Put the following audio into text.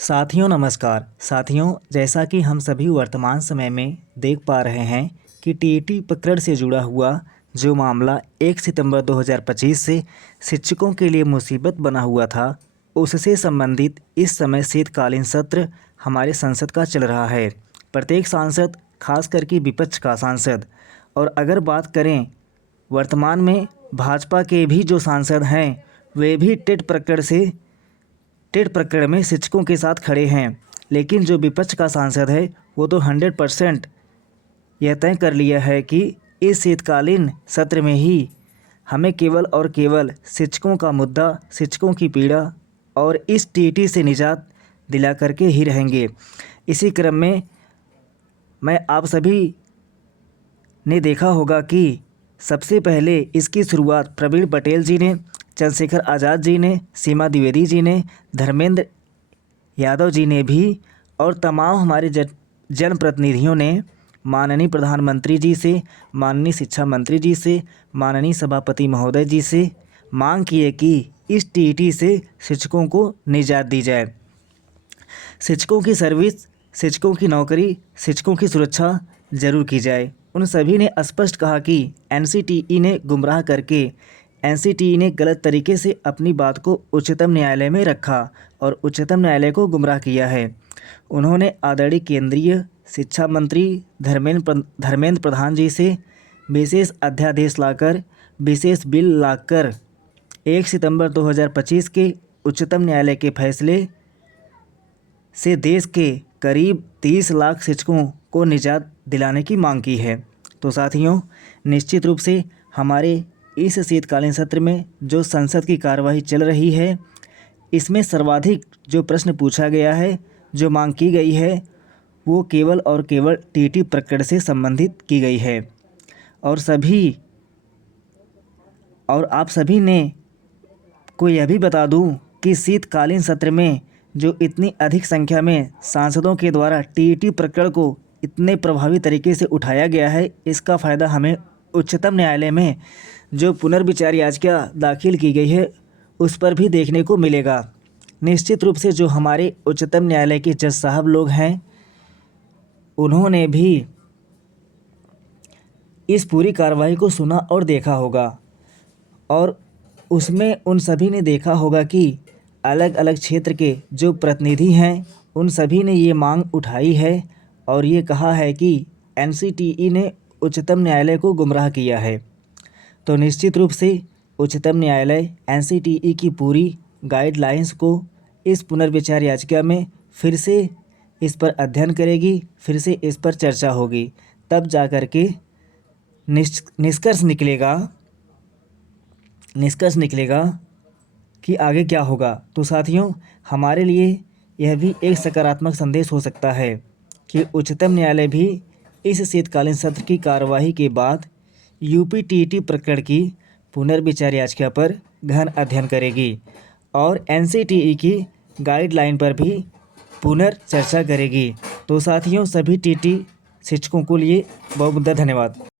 साथियों नमस्कार। साथियों, जैसा कि हम सभी वर्तमान समय में देख पा रहे हैं कि टीईटी प्रकरण से जुड़ा हुआ जो मामला 1 सितंबर 2025 से शिक्षकों के लिए मुसीबत बना हुआ था, उससे संबंधित इस समय शीतकालीन सत्र हमारे संसद का चल रहा है। प्रत्येक सांसद, खास करके विपक्ष का सांसद, और अगर बात करें वर्तमान में भाजपा के भी जो सांसद हैं, वे भी टेट प्रकरण में शिक्षकों के साथ खड़े हैं। लेकिन जो विपक्ष का सांसद है वो तो 100% यह तय कर लिया है कि इस शीतकालीन सत्र में ही हमें केवल और केवल शिक्षकों का मुद्दा, शिक्षकों की पीड़ा और इस टीटी से निजात दिला करके ही रहेंगे। इसी क्रम में मैं आप सभी ने देखा होगा कि सबसे पहले इसकी शुरुआत प्रवीण पटेल जी ने, चंद्रशेखर आज़ाद जी ने, सीमा द्विवेदी जी ने, धर्मेंद्र यादव जी ने भी, और तमाम हमारे जनप्रतिनिधियों ने माननीय प्रधानमंत्री जी से, माननीय शिक्षा मंत्री जी से, माननीय सभापति महोदय जी से मांग की है कि इस टीटी से शिक्षकों को निजात दी जाए। शिक्षकों की सर्विस, शिक्षकों की नौकरी, शिक्षकों की सुरक्षा जरूर की जाए। उन सभी ने स्पष्ट कहा कि एनसीटीई ने गुमराह करके, एनसीटीई ने गलत तरीके से अपनी बात को उच्चतम न्यायालय में रखा और उच्चतम न्यायालय को गुमराह किया है। उन्होंने आदरणीय केंद्रीय शिक्षा मंत्री धर्मेंद्र प्रधान जी से विशेष अध्यादेश लाकर, विशेष बिल लाकर 1 सितंबर 2025 के उच्चतम न्यायालय के फैसले से देश के करीब 30 लाख शिक्षकों को निजात दिलाने की मांग की है। तो साथियों, निश्चित रूप से हमारे इस शीतकालीन सत्र में जो संसद की कार्यवाही चल रही है, इसमें सर्वाधिक जो प्रश्न पूछा गया है, जो मांग की गई है, वो केवल और केवल टीटी प्रकरण से संबंधित की गई है। और आप सभी ने को यह भी बता दूं कि शीतकालीन सत्र में जो इतनी अधिक संख्या में सांसदों के द्वारा टीटी प्रकरण को इतने प्रभावी तरीके से उठाया गया है, इसका फ़ायदा हमें उच्चतम न्यायालय में जो पुनर्विचार याचिका दाखिल की गई है उस पर भी देखने को मिलेगा। निश्चित रूप से जो हमारे उच्चतम न्यायालय के जज साहब लोग हैं, उन्होंने भी इस पूरी कार्रवाई को सुना और देखा होगा, और उसमें उन सभी ने देखा होगा कि अलग अलग क्षेत्र के जो प्रतिनिधि हैं, उन सभी ने ये मांग उठाई है और ये कहा है कि एनसीटीई ने उच्चतम न्यायालय को गुमराह किया है। तो निश्चित रूप से उच्चतम न्यायालय एनसीटीई की पूरी गाइडलाइंस को इस पुनर्विचार याचिका में फिर से इस पर अध्ययन करेगी, फिर से इस पर चर्चा होगी, तब जा कर के निष्कर्ष निकलेगा कि आगे क्या होगा। तो साथियों, हमारे लिए यह भी एक सकारात्मक संदेश हो सकता है कि उच्चतम न्यायालय भी इस शीतकालीन सत्र की कार्यवाही के बाद यूपी टीटी प्रकरण की पुनर्विचार याचिका पर गहन अध्ययन करेगी और एनसीटीई की गाइडलाइन पर भी पुनर्चर्चा करेगी। तो साथियों, सभी टीटी शिक्षकों के लिए बहुत बहुत धन्यवाद।